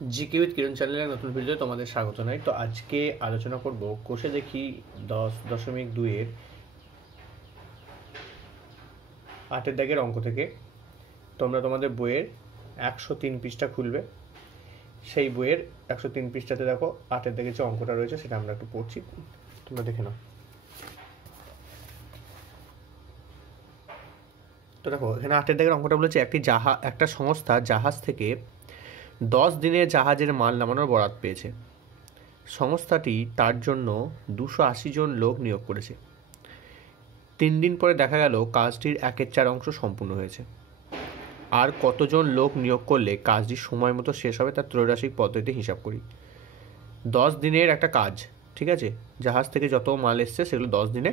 GK with কিরণ চ্যানেলের নতুন video তোমাদের স্বাগত জানাই। তো আজকে আলোচনা করব কোষে দেখি 10.2-এর 8 দাগের অঙ্ক থেকে। তোমরা তোমাদের বইয়ের 103 পৃষ্ঠা খুলবে, সেই বইয়ের 103 পৃষ্ঠাতে দেখো 8 দাগের যে অঙ্কটা রয়েছে সেটা আমরা একটু পড়ছি, তোমরা দেখে নাও। তো দেখো এখানে 8 দাগের অঙ্কটা বলেছে একটা সংস্থা জাহাজ থেকে 10 দিনের জাহাজের মাল নামানোর বরাত পেয়েছে। সংস্থাটি তার জন্য 280 জন লোক নিয়োগ করেছে। 3 দিন পরে দেখা গেল কাজটির 1/4 অংশ সম্পূর্ণ হয়েছে। আর কতজন লোক নিয়োগ করলে কাজটি সময় মতো শেষ হবে তার ত্রৈরাশিক পদ্ধতিতে হিসাব করি। 10 দিনের একটা কাজ, ঠিক আছে, জাহাজ থেকে যত মাল এসছে সেগুলো 10 দিনে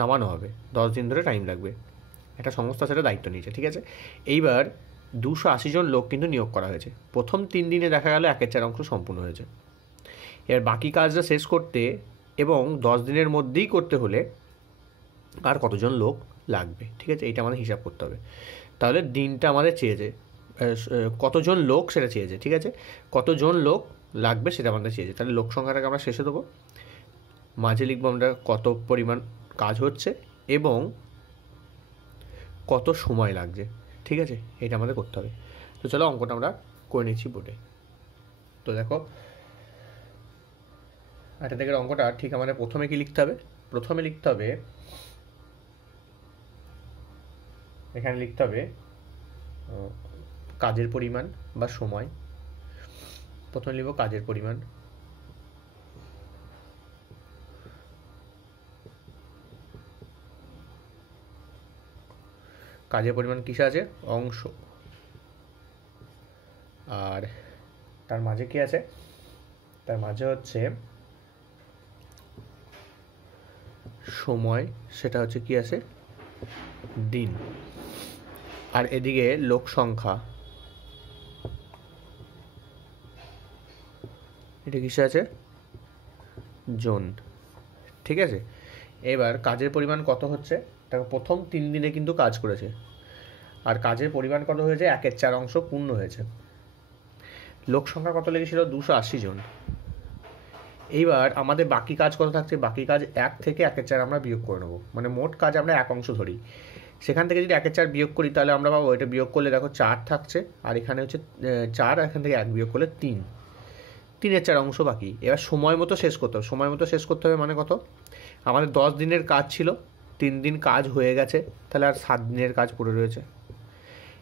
নামানো হবে, 10 দিন ধরে টাইম লাগবে। একটা সংস্থা সেটা দায়িত্ব নিয়েছে, ঠিক আছে। এইবার 280 জন লোক কিন্তু নিয়োগ করা হয়েছে। প্রথম 3 দিনে দেখা গেল 1/4 অংশ সম্পূর্ণ হয়েছে। এর বাকি কাজটা শেষ করতে এবং 10 দিনের মধ্যেই করতে হলে আর কতজন লোক লাগবে, ঠিক আছে, এইটা আমাদের হিসাব করতে হবে। তাহলে দিনটা আমাদের চেয়েছে, কতজন লোক সেটা চেয়েছে, ঠিক আছে, কতজন লোক লাগবে সেটা আমাদের চেয়েছে। তাহলে লোক সংখ্যাটাকে আমরা শেষে দেবো, মাঝে লিখবো আমরা কত পরিমাণ কাজ হচ্ছে এবং কত সময় লাগছে, ঠিক আছে, এটা আমাদের করতে হবে। তো চলো অঙ্কটা আমরা করে নিচ্ছি বোর্ডে। তো দেখো 8 দাগের অঙ্কটা ঠিক আমাদের প্রথমে কি লিখতে হবে, প্রথমে লিখতে হবে, এখানে লিখতে হবে কাজের পরিমাণ বা সময়। প্রথমে লিখব কাজের পরিমাণ, কাজের পরিমাণ কিসে আছে, অংশ, আর তার মাঝে কি আছে, তার মাঝে হচ্ছে সময়, সেটা হচ্ছে কি আছে, দিন। আর এদিকে লোক সংখ্যা, এটা কিসে আছে, জন, ঠিক আছে। এবার কাজের পরিমাণ কত হচ্ছে, দেখো প্রথম 3 দিনে কিন্তু কাজ করেছে আর কাজের পরিমাণ কত হয়েছে, 1/4 অংশ পূর্ণ হয়েছে। লোক সংখ্যা কত লেগেছিল, 280 জন। এইবার আমাদের বাকি কাজ কত থাকছে, বাকি কাজ 1 থেকে 1/4 আমরা বিয়োগ করে নেবো, মানে মোট কাজ আমরা 1 অংশ ধরি। সেখান থেকে যদি 1/4 বিয়োগ করি তাহলে আমরা পাবো, এটা বিয়োগ করলে দেখো 4 থাকছে, আর এখানে হচ্ছে 4, এখান থেকে 1 বিয়োগ করলে 3, 3/4 অংশ বাকি। এবার সময় মতো শেষ করতে হবে, সময় মতো শেষ করতে হবে মানে কত, আমাদের 10 দিনের কাজ ছিল, 3 দিন কাজ হয়ে গেছে, তাহলে আর 7 দিনের কাজ পড়ে রয়েছে।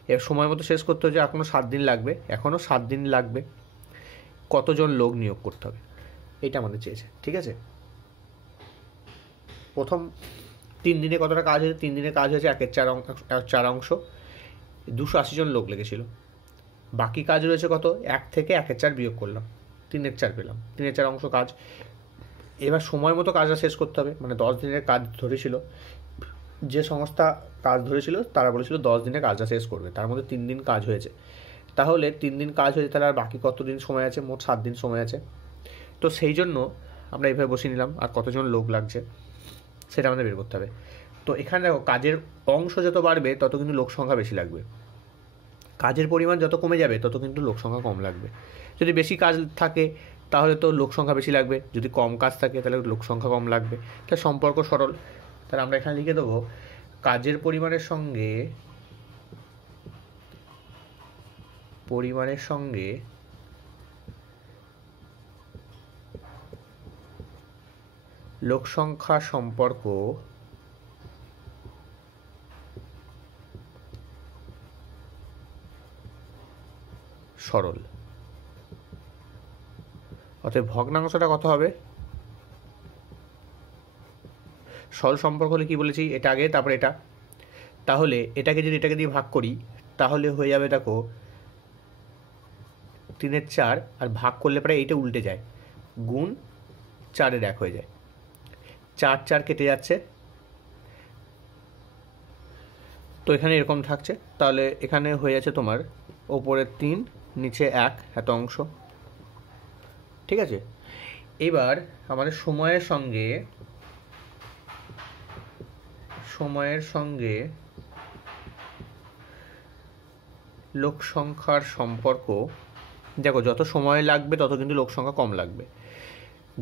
এবার সময় মতো শেষ করতে হচ্ছে, এখনও 7 দিন লাগবে, এখনও 7 দিন লাগবে, কতজন লোক নিয়োগ করতে হবে এইটা আমাদের চেয়েছে, ঠিক আছে। প্রথম 3 দিনে কতটা কাজ হয়েছে, 3 দিনে কাজ হয়েছে 1/4 অংশ, 280 জন লোক লেগেছিল। বাকি কাজ রয়েছে কত, 1 থেকে 1/4 বিয়োগ করলাম, 3/4 পেলাম, 3/4 অংশ কাজ। এবার সময় মতো কাজটা শেষ করতে হবে, মানে 10 দিনের কাজ ধরেছিল, যে সংস্থা কাজ ধরেছিল তারা বলেছিল 10 দিনে কাজটা শেষ করবে, তার মধ্যে 3 দিন কাজ হয়েছে। তাহলে 3 দিন কাজ হয়েছে, তাহলে আর বাকি কত দিন সময় আছে, মোট 7 দিন সময় আছে। তো সেই জন্য আমরা এইভাবে বসিয়ে নিলাম, আর কতজন লোক লাগছে সেটা আমাদের বের করতে হবে। তো এখানে দেখো কাজের অংশ যত বাড়বে তত কিন্তু লোক সংখ্যা বেশি লাগবে, কাজের পরিমাণ যত কমে যাবে তত কিন্তু লোক সংখ্যা কম লাগবে। যদি বেশি কাজ থাকে তাহলে তো লোক সংখ্যা বেশি লাগবে, যদি কম কাজ থাকে তাহলে লোক সংখ্যা কম লাগবে। তাহলে সম্পর্ক সরল। তাহলে আমরা এখানে লিখে দেবো কাজের পরিমাণের সঙ্গে লোক সংখ্যা সম্পর্ক সরল। অতএব ভগ্নাংশটা কত হবে, সরল সম্পর্ক হলে কি বলেছি, এটা আগে তারপরে এটা, তাহলে এটাকে যদি এটাকে দিয়ে ভাগ করি তাহলে হয়ে যাবে দেখো 3/4, আর ভাগ করলে পরে এইটা উল্টে যায়, গুণ 4-এর 1 হয়ে যায়, 4 কেটে যাচ্ছে। তো এখানে এরকম থাকছে, তাহলে এখানে হয়ে যাচ্ছে তোমার ওপরে 3 নিচে 1 এত অংশ, ঠিক আছে। এবার আমাদের সময়ের সঙ্গে লোক সংখ্যার সম্পর্ক দেখো যত সময় লাগবে তত কিন্তু লোক সংখ্যা কম লাগবে।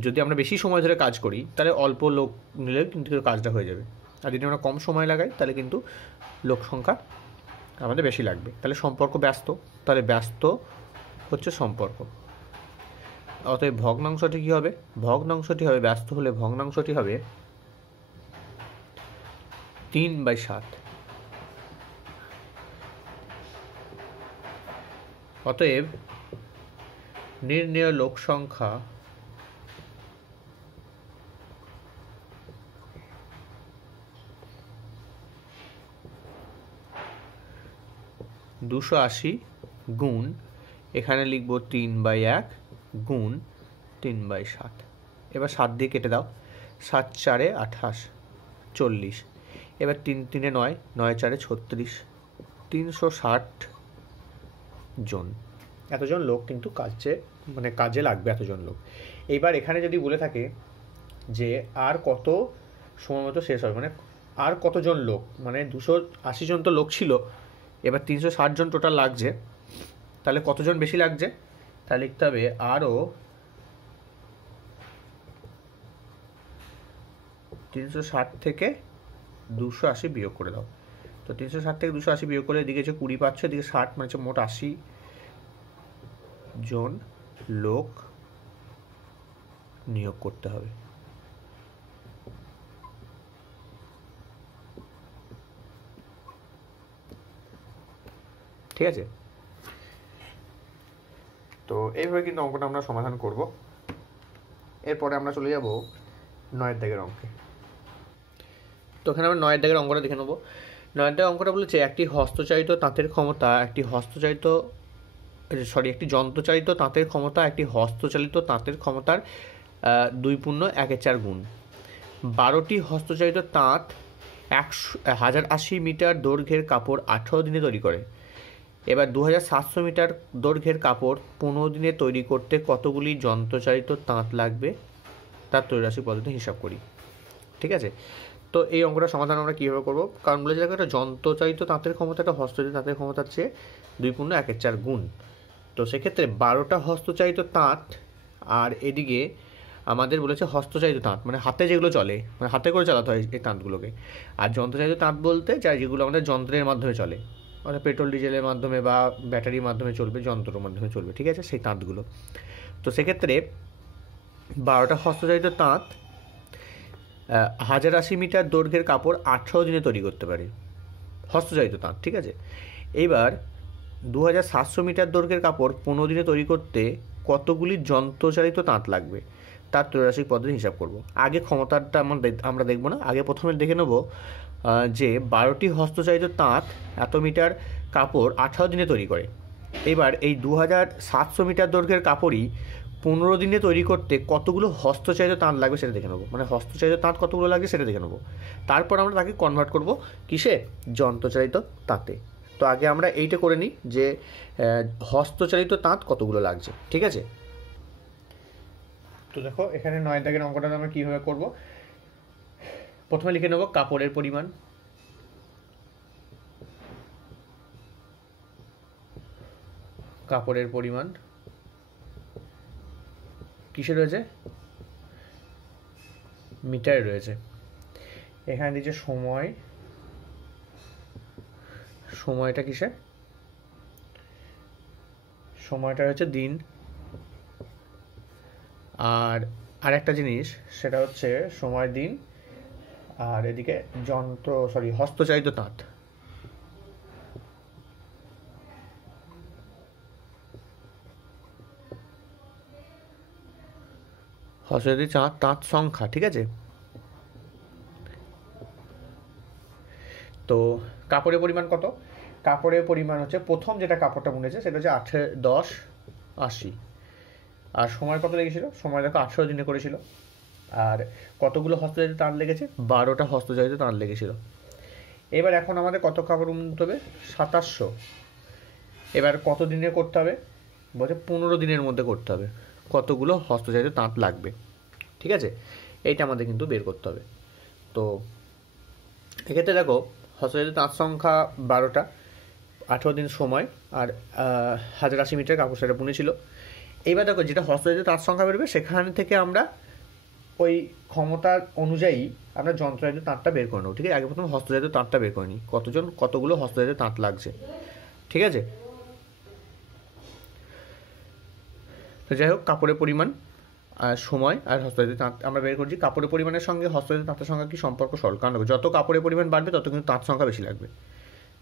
যদি আমরা বেশি সময় ধরে কাজ করি তাহলে অল্প লোক নিলে কিন্তু কাজটা হয়ে যাবে, আর যদি আমরা কম সময় লাগাই তাহলে কিন্তু লোক সংখ্যা আমাদের বেশি লাগবে। তাহলে সম্পর্ক ব্যস্ত, তাহলে ব্যস্ত হচ্ছে সম্পর্ক। অতএব ভগ্নাংশটি কী হবে? ভগ্নাংশটি হবে, ব্যস্ত হলে ভগ্নাংশটি হবে 3/7। অতএব নির্ণেয় লোক সংখ্যা 280 গুণ, এখানে লিখব 3/1 গুণ 3/7। এবার 7 দিয়ে কেটে দাও, 7 4 28 40, এবার 3 3 9, 9 4 36, 360 জন। এতজন লোক কিন্তু কাজে লাগবে এতজন লোক। এইবার এখানে যদি বলে থাকে যে আর কত সময় মতো শেষ হবে, মানে আর কতজন লোক, মানে 280 জন তো লোক ছিল, এবার 360 জন টোটাল লাগছে, তাহলে কতজন বেশি লাগছে? তাহলে লিখতে হবে আরও 360 থেকে 280 বিয়োগ করে দাও। তো 360 থেকে 280 বিয়োগ করে এদিকে হচ্ছে 20 পাচ্ছ, এদিকে 60, মানে হচ্ছে মোট 80 জন লোক নিয়োগ করতে হবে। ঠিক আছে, তো এইভাবে কিন্তু অঙ্কটা আমরা সমাধান করব। এরপরে আমরা চলে যাব 9 দাগের অঙ্কে। তো এখানে আমরা 9 দাগের অঙ্কটা দেখে নেব। 9 দাগের অঙ্কটা বলেছে একটি হস্তচালিত তাঁতের ক্ষমতা একটি যন্ত্রচালিত তাঁতের ক্ষমতা একটি হস্তচালিত তাঁতের ক্ষমতার 2.1/4 গুণ। 12টি হস্তচালিত তাঁত 1080 মিটার দৈর্ঘ্যের কাপড় 18 দিনে তৈরি করে। এবার 2700 মিটার দৈর্ঘ্যের কাপড় 15 দিনে তৈরি করতে কতগুলি যন্ত্রচালিত তাঁত লাগবে তার ত্রৈরাশিক পদ্ধতি হিসাব করি। ঠিক আছে, তো এই অঙ্কটা সমাধান আমরা কীভাবে করবো? কারণ বলেছে একটা যন্ত্রচালিত তাঁতের ক্ষমতা একটা হস্তচালিত তাঁতের ক্ষমতার চেয়ে 2.1/4 গুণ। তো সেক্ষেত্রে 12টা হস্তচালিত তাঁত, আর এদিকে আমাদের বলেছে হস্তচালিত তাঁত মানে হাতে যেগুলো চলে, মানে হাতে করে চালাতে হয় এই তাঁতগুলোকে। আর যন্ত্রচালিত তাঁত বলতে চাই যেগুলো আমাদের যন্ত্রের মাধ্যমে চলে, অর্থাৎ পেট্রোল ডিজেলের মাধ্যমে বা ব্যাটারির মাধ্যমে চলবে, যন্ত্রের মাধ্যমে চলবে। ঠিক আছে, সেই তাঁতগুলো। তো সেক্ষেত্রে 12টা হস্তচালিত তাঁত 1080 মিটার দৈর্ঘ্যের কাপড় 18 দিনে তৈরি করতে পারে, হস্তচালিত তাঁত। ঠিক আছে, এইবার 2700 মিটার দৈর্ঘ্যের কাপড় 15 দিনে তৈরি করতে কতগুলি যন্ত্রচালিত তাঁত লাগবে তার ত্রৈরাশিক পদ্ধতি হিসাব করব। আগে ক্ষমতাটা আমরা দেখব না, আগে প্রথমে দেখে নেব যে 12টি হস্তচালিত তাঁত এত মিটার কাপড় 18 দিনে তৈরি করে। এবার এই 2700 মিটার দৈর্ঘ্যের কাপড়ই 15 দিনে তৈরি করতে কতগুলো হস্তচালিত তাঁত লাগবে সেটা দেখে নেবো, মানে হস্তচালিত তাঁত কতগুলো লাগবে সেটা দেখে নেবো। তারপর আমরা তাকে কনভার্ট করব কিসে? যন্ত্রচালিত তাঁতে। তো আগে আমরা এইটা করে নিই যে হস্তচালিত তাঁত কতগুলো লাগছে। ঠিক আছে, তো দেখো এখানে 9 দাগের অঙ্কটা আমরা কীভাবে করব। প্রথমে লিখে নেব কাপড়ের পরিমাণ। কাপড়ের পরিমাণ কিসে রয়েছে? মিটারে রয়েছে। এখানে দিচ্ছে সময়, সময়টা কিসে? সময়টা হচ্ছে দিন। আর আরেকটা জিনিস সেটা হচ্ছে সময়, দিন, আর এদিকে হস্তচালিত তাঁত। হস্তচালিত তাঁত সংখ্যা। ঠিক আছে, তো কাপড়ের পরিমাণ কত? কাপড়ের পরিমাণ হচ্ছে প্রথম যেটা কাপড়টা বুনেছে সেটা হচ্ছে 10 80। আর সময় কত লেগেছিল? সময় দেখো 18 দিনে করেছিল। আর কতগুলো হস্তচালিত তাঁত লেগেছে? 12টা হস্তচালিত তাঁত লেগেছিল। এবার এখন আমাদের কত কাপড় বুনতে হবে? 2700। এবার কত দিনে করতে হবে? বলছে 15 দিনের মধ্যে করতে হবে। কতগুলো হস্তচালিত তাঁত লাগবে? ঠিক আছে, এইটা আমাদের কিন্তু বের করতে হবে। তো এক্ষেত্রে দেখো হস্তচালিত তাঁত সংখ্যা 12টা, 18 দিন সময় আর 1080 মিটার কাপড় সেটা বুনেছিল। এইবার দেখো যেটা হস্তচালিত তাঁত সংখ্যা বেরোবে সেখান থেকে আমরা ওই ক্ষমতার অনুযায়ী আমরা যন্ত্রায়িত তাঁতটা বের করে নেবো। ঠিক আছে, আগে প্রথম হস্তচালিত তাঁতটা বের করে নিই, কতগুলো হস্তচালিত তাঁত লাগছে। ঠিক আছে, তো যাই হোক, কাপড়ের পরিমাণ আর সময় আর হস্তচালিত তাঁত আমরা বের করছি। কাপড়ের পরিমাণের সঙ্গে হস্তচালিত তাঁতের সংখ্যা কি সম্পর্ক সরল, কারণ যত কাপড়ের পরিমাণ বাড়বে তত কিন্তু তাঁত সংখ্যা বেশি লাগবে,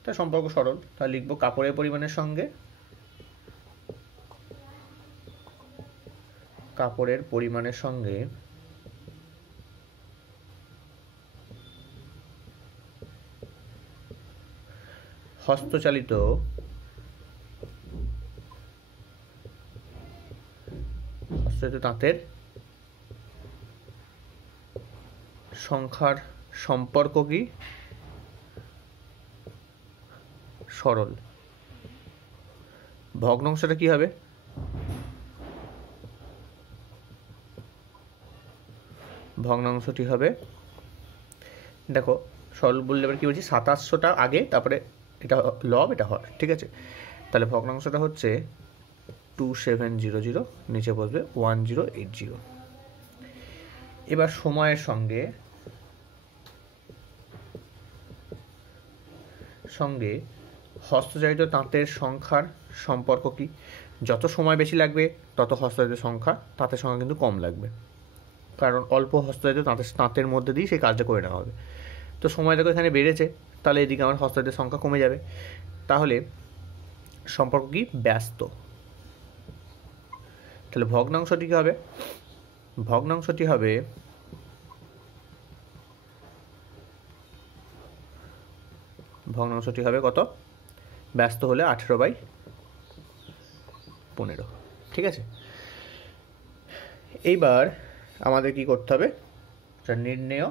তাই সম্পর্ক সরল। তাহলে লিখবো কাপড়ের পরিমাণের সঙ্গে হস্তচালিত তাঁতের সংখ্যার সম্পর্ক কি সরল। ভগ্নাংশটা কি হবে, ভগ্নাংশটি হবে, দেখো সরল বললে এবার কি বলছি, 2700টা আগে, তারপরে এটা লব এটা হর। ঠিক আছে, তাহলে ভগ্নাংশটা হচ্ছে 2700, নিচে বসবে 1080। এবার সময়ের সঙ্গে হস্তচালিত তাঁতের সংখ্যার সম্পর্ক কি, যত সময় বেশি লাগবে তত হস্তচালিত তাঁতের সংখ্যা কিন্তু কম লাগবে, কারণ অল্প হস্তচালিত তাঁতের মধ্যে দিয়ে সেই কাজটা করে নেওয়া হবে। তো সময় দেখো এখানে বেড়েছে, তাহলে এদিকে আমার হস্তচালিতের সংখ্যা কমে যাবে। তাহলে সম্পর্ক কি ব্যস্ত। তাহলে ভগ্নাংশটি কি হবে, ভগ্নাংশটি হবে কত, ব্যস্ত হলে 18/15। ঠিক আছে, এইবার আমাদের কি করতে হবে, নির্ণেয়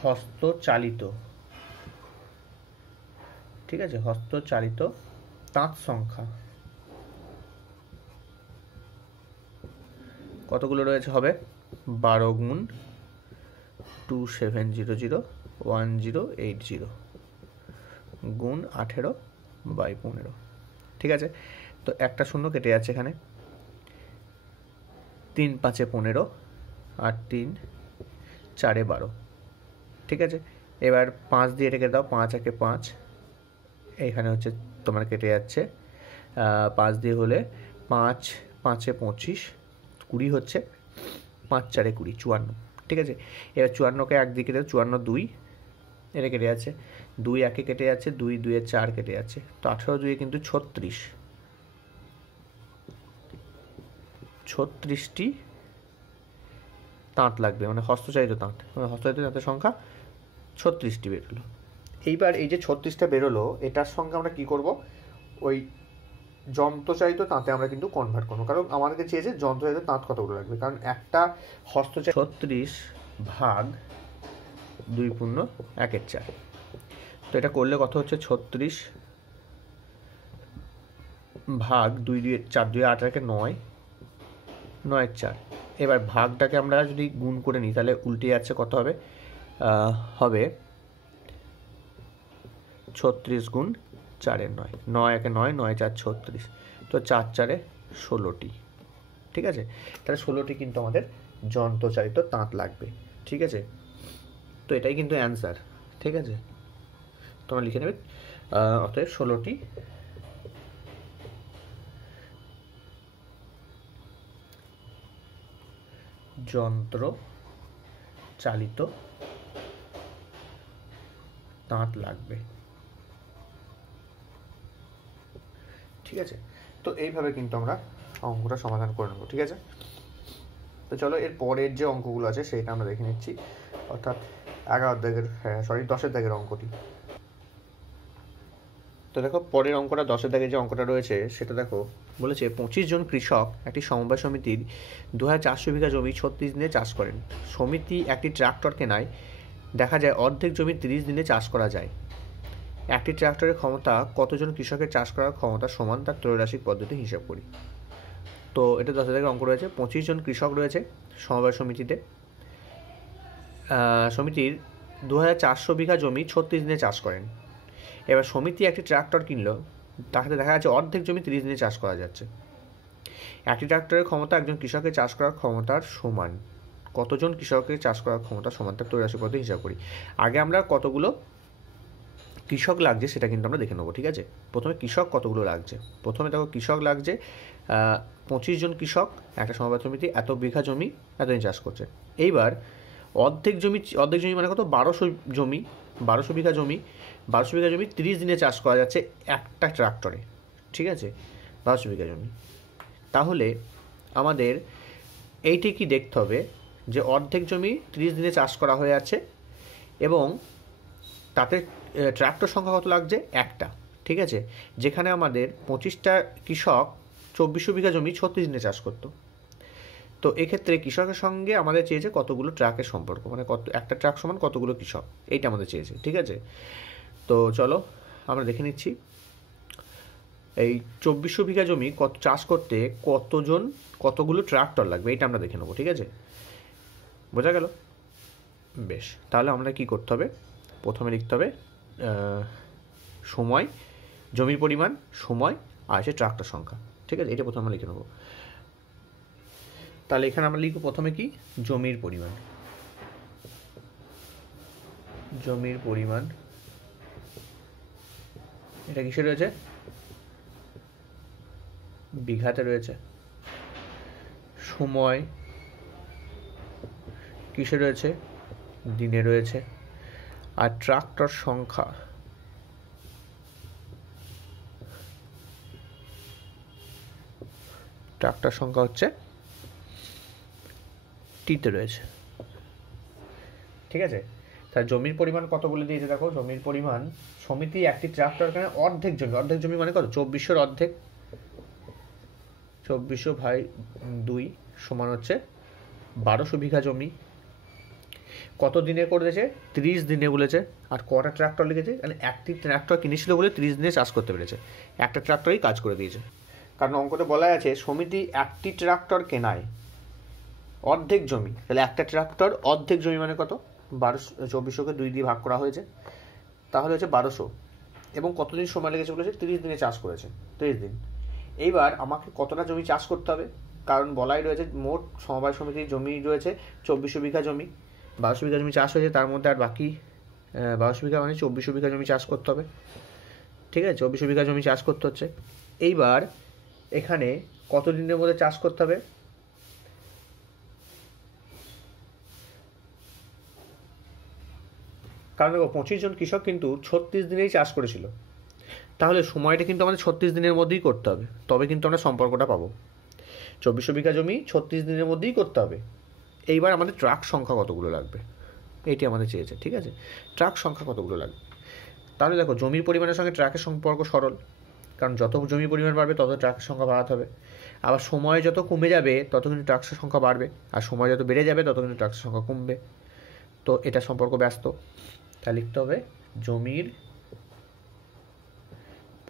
হস্তচালিত, ঠিক আছে, হস্তচালিত তাঁত সংখ্যা কতগুলো রয়েছে, হবে 12 গুণ 2700 গুণ 18/15। ঠিক আছে, তো একটা শূন্য কেটে যাচ্ছে এখানে, 3 5 15 আর 3 4 12। ঠিক আছে, এবার 5 দিয়ে রেখে দাও, 5 একে 5, এইখানে হচ্ছে তোমার কেটে যাচ্ছে 5 দিয়ে হলে 5 5 25, 20 হচ্ছে, 5 4 20, 54। ঠিক আছে, এবার 54কে একদিকে কেটে 54 2, এটা কেটে যাচ্ছে, 2 একে কেটে যাচ্ছে, 2 2 4 কেটে যাচ্ছে, তো 18 2 কিন্তু 36টি তাঁত লাগবে, মানে হস্তচালিত তাঁতের সংখ্যা 36টি বেরোলো। এইবার এই যে 36টা বেরোলো, এটার সঙ্গে আমরা কি করব, ওই যন্ত্রচালিত তাঁতে আমরা কিন্তু কনভার্ট করবো, কারণ আমাদেরকে চেয়েছে যন্ত্রচালিত তাঁত কতগুলো লাগবে, কারণ একটা হস্তচালিত 36 ভাগ 2 পূর্ণ 1/4। তো এটা করলে কত হচ্ছে, 36 ভাগ 2 2 4 2 8 একে 9 9/4। এবার ভাগটাকে আমরা যদি গুণ করে নিই তাহলে উল্টে যাচ্ছে, কত হবে, হবে 36 গুণ 4 9, 9 একে 9 9 4 36, তো 4 4 16টি। ঠিক আছে, তাহলে 16টি কিন্তু আমাদের যন্ত্রচালিত তাঁত লাগবে। ঠিক আছে, তো এটাই কিন্তু অ্যান্সার। ঠিক আছে, তোমরা লিখে নেবে, অতএব 16টি যন্ত্রচালিত তাঁত লাগবে। ঠিক আছে, তো এইভাবে কিন্তু আমরা অঙ্কটা সমাধান করে নেবো। ঠিক আছে, তো চলো এর পরের যে অঙ্কগুলো আছে সেটা আমরা দেখে নিচ্ছি, অর্থাৎ 10 দাগের অঙ্কটি। তো দেখো পরের অঙ্কটা 10 দাগের যে অঙ্কটা রয়েছে সেটা দেখো, বলেছে 25 জন কৃষক একটি সমবায় সমিতির 2400 বিঘা জমি 36 দিনে চাষ করেন। সমিতি একটি ট্রাক্টর কেনায় দেখা যায় অর্ধেক জমি 30 দিনে চাষ করা যায়। একটি ট্রাক্টরের ক্ষমতা কতজন কৃষকের চাষ করার ক্ষমতা সমান, তার ত্রৈরাশিক পদ্ধতি হিসাব করি। তো এটা 10 দাগের অঙ্ক রয়েছে, 25 জন কৃষক রয়েছে সমবায় সমিতিতে। সমিতির 2400 বিঘা জমি 36 দিনে চাষ করেন। এবার সমিতি একটি ট্রাক্টর কিনলো, তাতে দেখা যাচ্ছে অর্ধেক জমি 30 দিনে চাষ করা যাচ্ছে। একটি ট্রাক্টরের ক্ষমতা একজন কৃষকের চাষ করার ক্ষমতার সমান। কতজন কৃষকের চাষ করার ক্ষমতা সমান, তার 83 পদ্ধতি হিসাব করি। আগে আমরা কতগুলো কৃষক লাগছে সেটা কিন্তু আমরা দেখে নেবো, ঠিক আছে। প্রথমে কৃষক কতগুলো লাগছে, প্রথমে দেখো কৃষক লাগছে 25 জন কৃষক, একটা সমবায় সমিতি এত বিঘা জমি এতদিন চাষ করছে। এইবার অর্ধেক জমি মানে কত, 1200 জমি, 1200 বিঘা জমি, 1200 বিঘা জমি 30 দিনে চাষ করা যাচ্ছে একটা ট্রাক্টরে, ঠিক আছে, 1200 বিঘা জমি। তাহলে আমাদের এইটি কি দেখতে হবে যে অর্ধেক জমি 30 দিনে চাষ করা হয়ে আছে এবং তাতে ট্রাক্টর সংখ্যা কত লাগছে, একটা, ঠিক আছে। যেখানে আমাদের 25টা কৃষক 2400 বিঘা জমি 36 দিনে চাষ করতো। তো এক্ষেত্রে কৃষকের সঙ্গে আমাদের চেয়েছে কতগুলো ট্রাকের সম্পর্ক, মানে কত, একটা ট্রাক সমান কতগুলো কৃষক, এইটা আমাদের চেয়েছে, ঠিক আছে। তো চলো আমরা দেখে নিচ্ছি এই 2400 বিঘা জমি চাষ করতে কতগুলো ট্রাক্টর লাগবে, এইটা আমরা দেখে নেবো, ঠিক আছে। বোঝা গেল? বেশ, তাহলে আমরা কি করতে হবে, প্রথমে লিখতে হবে সময়, জমির পরিমাণ, সময় আর আছে ট্রাক্টর সংখ্যা, ঠিক আছে। এটা প্রথমে আমরা লিখে নেবো। তাহলে এখানে আমরা লিখব প্রথমে কি, জমির পরিমাণ। জমির পরিমাণ এটা কিসে রয়েছে, বিঘাতে রয়েছে। সময় কিসে রয়েছে, দিনে রয়েছে। আর ট্রাক্টর সংখ্যা হচ্ছে টিতে রয়েছে, ঠিক আছে। তার জমির পরিমাণ কতগুলো দিয়েছে দেখো, জমির পরিমাণ সমিতি একটি ট্রাক্টর কেনে অর্ধেক জমি মানে কত, 2400 অর্ধেক, 2400/2 সমান হচ্ছে 1200 বিঘা জমি। কত দিনে করেছে, 30 দিনে বলেছে। আর কটা ট্রাক্টর লিখেছে, মানে একটি ট্রাক্টর কিনেছিল বলে 30 দিনে চাষ করতে পেরেছে, একটা ট্রাক্টরই কাজ করে দিয়েছে। কারণ অঙ্কতে বলা আছে সমিতি একটি ট্রাক্টর কেনায় অর্ধেক জমি, তাহলে একটা ট্রাক্টর অর্ধেক জমি মানে কত, 2400কে 2 দিয়ে ভাগ করা হয়েছে, তাহলে হচ্ছে 1200। এবং কতদিন সময় লেগেছে বলেছে, 30 দিনে চাষ করেছে, 30 দিন। এইবার আমাকে কতটা জমি চাষ করতে হবে, কারণ বলাই রয়েছে মোট সমবায় সমিতির জমি রয়েছে 2400 বিঘা জমি, 1200 বিঘা জমি চাষ হয়েছে, তার মধ্যে আর বাকি 1200 বিঘা মানে 2400 বিঘা জমি চাষ করতে হবে, ঠিক আছে। 2400 বিঘা জমি চাষ করতে হচ্ছে। এইবার এখানে কত দিনের মধ্যে চাষ করতে হবে, কারণ দেখো 25 জন কৃষক কিন্তু 36 দিনেই চাষ করেছিল, তাহলে সময়টা কিন্তু আমাদের 36 দিনের মধ্যেই করতে হবে, তবে কিন্তু আমরা সম্পর্কটা পাবো। 2400 বিঘা জমি 36 দিনের মধ্যেই করতে হবে। এইবার আমাদের ট্রাক সংখ্যা কতগুলো লাগবে, এইটি আমাদের চেয়েছে, ঠিক আছে। ট্রাক সংখ্যা কতগুলো লাগবে, তাহলে দেখো জমির পরিমাণের সঙ্গে ট্রাকের সম্পর্ক সরল, কারণ যত জমির পরিমাণ বাড়বে তত ট্রাকের সংখ্যা বাড়াতে হবে। আবার সময় যত কমে যাবে তত কিন্তু ট্রাকের সংখ্যা বাড়বে, আর সময় যত বেড়ে যাবে তত কিন্তু ট্রাকের সংখ্যা কমবে। তো এটা সম্পর্ক ব্যস্ত, তাই লিখতে হবে জমির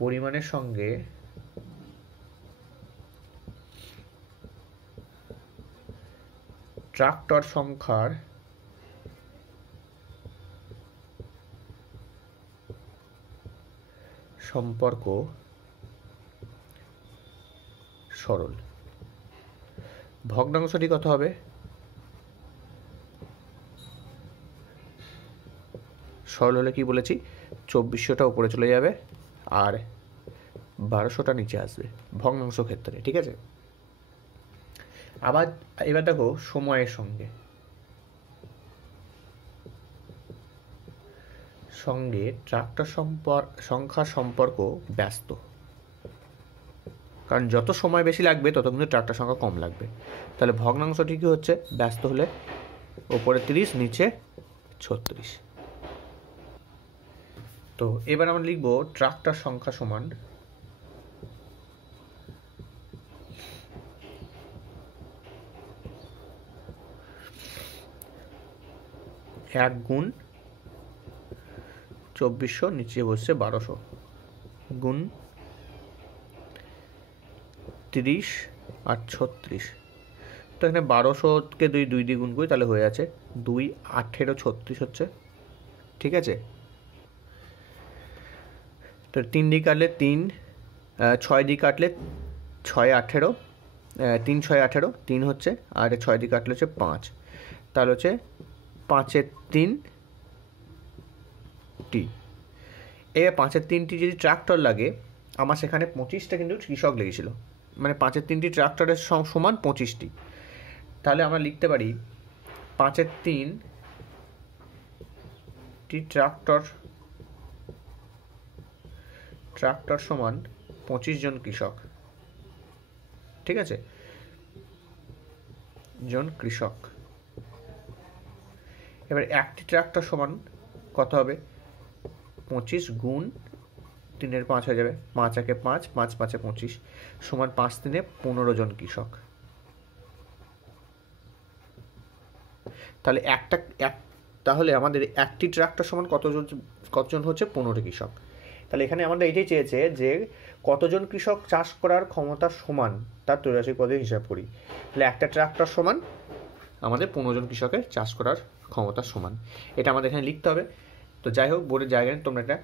পরিমাণের সঙ্গে ট্রাক্টর সংখ্যার সম্পর্ক সরল। ভগ্নাংশটি কত হবে, সরল হলে কি বলেছি, 2400টা উপরে চলে যাবে আর 1200টা নিচে আসবে ভগ্নাংশ ক্ষেত্রে, ঠিক আছে। আবার এবার দেখো সময়ের সঙ্গে ট্রাক্টর সংখ্যার সম্পর্ক ব্যস্ত, কারণ যত সময় বেশি লাগবে তত কিন্তু ট্রাক্টর সংখ্যা কম লাগবে। তাহলে ভগ্নাংশটি কি হচ্ছে, ব্যস্ত হলে ওপরে 30 নিচে 36। তো এবার আমরা লিখব ট্রাক্টর সংখ্যা সমান এক গুণ 2400 নিচে বসছে 1200 গুণ 30 আর 36। তো এখানে 1200কে 2 দিয়ে গুণ করি, তাহলে হয়ে আছে 2 18 36 হচ্ছে ঠিক আছে, তো 3 দিয়ে কাটলে 3, 6 দিয়ে কাটলে 6 18, 3 6 18, 3 হচ্ছে, আর 6 দিয়ে কাটলে হচ্ছে 5, তাহলে হচ্ছে 5-এর 3টি। এবার 5-এর 3টি যদি ট্রাক্টর লাগে, আমার সেখানে 25টা কিন্তু কৃষক লেগেছিল, মানে 5-এর 3টি ট্রাক্টরের সমান 25টি। তাহলে আমরা লিখতে পারি 5-এর 3টি ট্রাক্টর সমান 25 জন কৃষক। ঠিক আছে, জন কৃষক। এবার একটি ট্রাক্টর সমান কত হবে? 25 গুণ 3-এর 5 হয়ে যাবে, 5 একে 5, 5 5-এ 25, সমান 5 3-এ 15 জন কৃষক। তাহলে তাহলে আমাদের একটি ট্রাক্টর সমান কতজন হচ্ছে? 15 কৃষক। তাহলে এখানে আমাদের এটাই চেয়েছে যে কতজন কৃষক চাষ করার ক্ষমতা সমান তার ত্রৈমাসিক পদ্ধতি হিসাব করি। তাহলে একটা ট্রাক্টর সমান আমাদের 15 জন কৃষকের চাষ করার ক্ষমতা সমান, এটা আমাদের এখানে লিখতে হবে। তো যাই হোক, বোর্ডের জায়গায় তোমরা এটা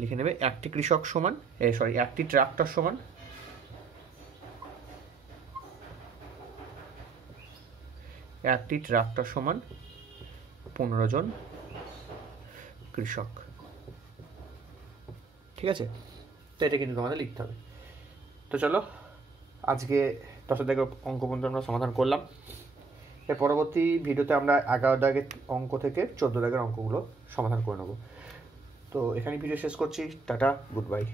লিখে নেবে একটি কৃষক সমান, একটি ট্রাক্টর সমান একটি ট্রাক্টর সমান 15 জন কৃষক। ঠিক আছে, তো এটা কিন্তু তোমাদের লিখতে হবে। তো চলো, আজকে 10 দাগের অঙ্ক পর্যন্ত আমরা সমাধান করলাম। এর পরবর্তী ভিডিওতে আমরা 11 দাগের অঙ্ক থেকে 14 দাগের অঙ্কগুলো সমাধান করে নেব। তো এখানে ভিডিও শেষ করছি। Tata, good bye.